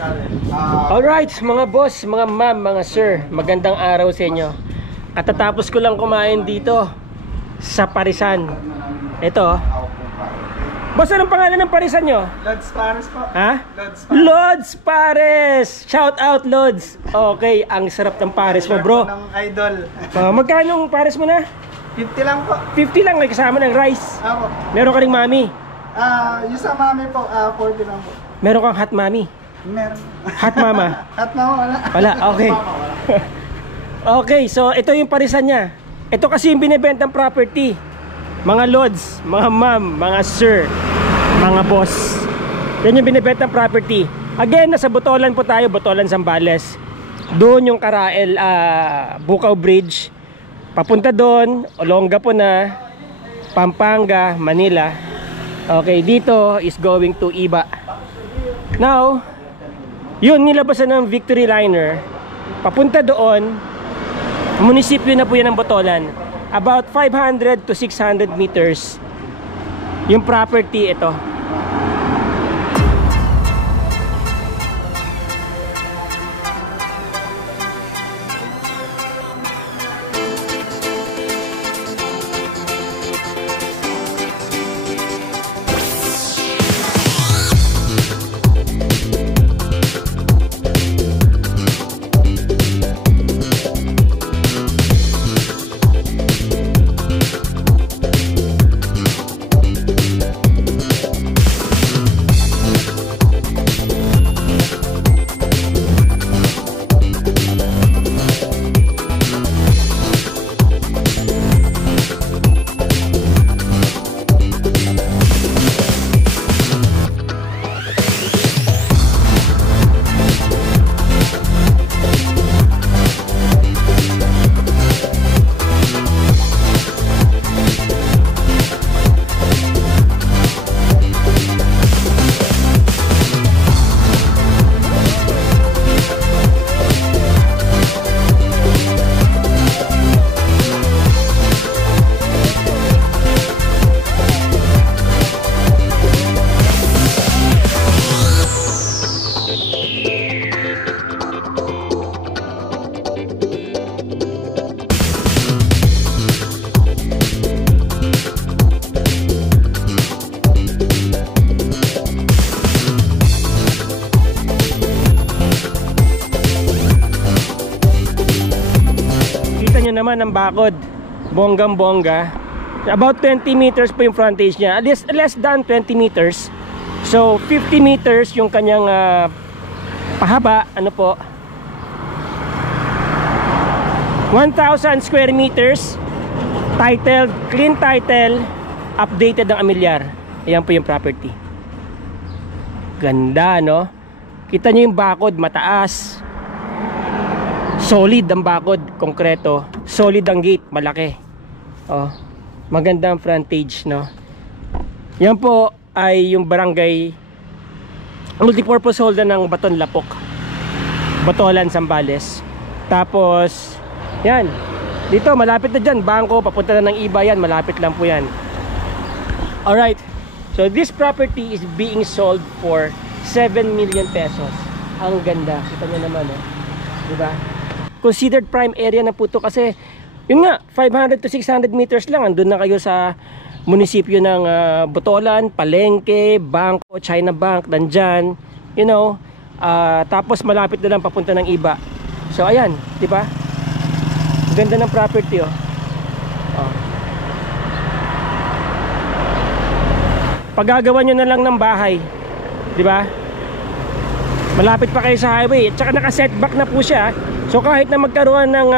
Alright, mga boss, mga ma'am, mga sir, magandang araw sa inyo. Katatapos ko lang kumain dito sa Parisan. Ito. Boss, anong pangalan ng Parisan nyo? Lods Pares po. Ha? Lods Pares. Lods Pares! Shout out, Lods! Okay, ang sarap ng Pares mo, bro. Ng idol. Magkano ang Pares mo na? 50 lang po. 50 lang, may kasama ng rice. Ako. Meron ka ring mami. Yung sa mami po, 40 lang po. Meron kang hot mami. Meron. Hot mama. Hot mama wala. Wala, okay. Okay, so ito yung Parisan niya. Ito kasi yung binibentang property. Mga lods, mga ma'am, mga sir, mga boss. Yan yung binibentang property. Again, nasa Botolan po tayo, Botolan, Zambales. Doon yung Karael, Bukaw Bridge. Papunta doon, Olongapo na, Pampanga, Manila. Okay, dito is going to Iba. Now, yun, nilabasan ng Victory Liner. Papunta doon, munisipyo na po yan ng Botolan. About 500 to 600 meters yung property ito. Naman ang bakod, bonggang bongga. About 20 meters po yung frontage niya, less than 20 meters. So 50 meters yung kanyang pahaba. Ano po, 1,000 square meters, titled, clean title, updated ng amilyar. Ayan po yung property. Ganda, no? Kita nyo yung bakod, mataas. Solid ang bakod, konkreto. Solid ang gate, malaki. Oh, maganda ang frontage, no? Yan po ay yung barangay multipurpose hall ng Baton Lapok, Botolan, Zambales. Tapos yan, dito malapit na dyan, bangko, papunta na ng Iba yan, malapit lang po yan. Alright, so this property is being sold for 7 million pesos. Ang ganda, kita nyo naman, eh. Diba? Considered prime area na po ito kasi yun nga, 500 to 600 meters lang, andun na kayo sa munisipyo ng Botolan, Palengke, Bangko, China Bank, nandyan, you know. Tapos malapit na lang papunta ng Iba. So ayan, di ba? Ganda ng property, oh. Paggagawa nyo na lang ng bahay, di ba? Malapit pa kayo sa highway, at saka naka-setback na po siya. So kahit na magkaroon ng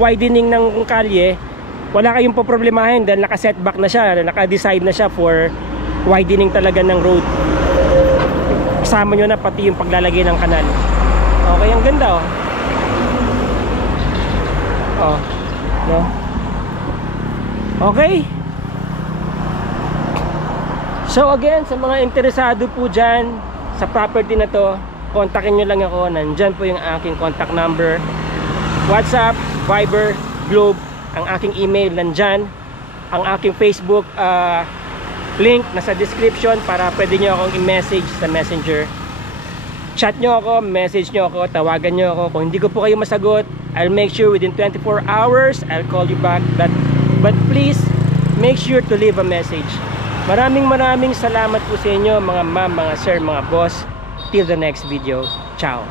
widening ng kalye, wala kayong poproblemahin dahil naka-setback na siya, naka-decide na siya for widening talaga ng road. Kasama nyo na pati yung paglalagay ng kanal. Okay, ang ganda, oh. Oh, no? Okay. So again, sa mga interesado po dyan sa property na to, kontakin nyo lang ako. Nandyan po yung aking contact number, WhatsApp, Viber, Globe. Ang aking email nandyan. Ang aking Facebook link nasa description para pwede nyo akong i-message sa Messenger. Chat nyo ako, message nyo ako, tawagan nyo ako. Kung hindi ko po kayo masagot, I'll make sure within 24 hours I'll call you back. But please make sure to leave a message. Maraming salamat po sa inyo mga ma'am, mga sir, mga boss. Till the next video. Ciao.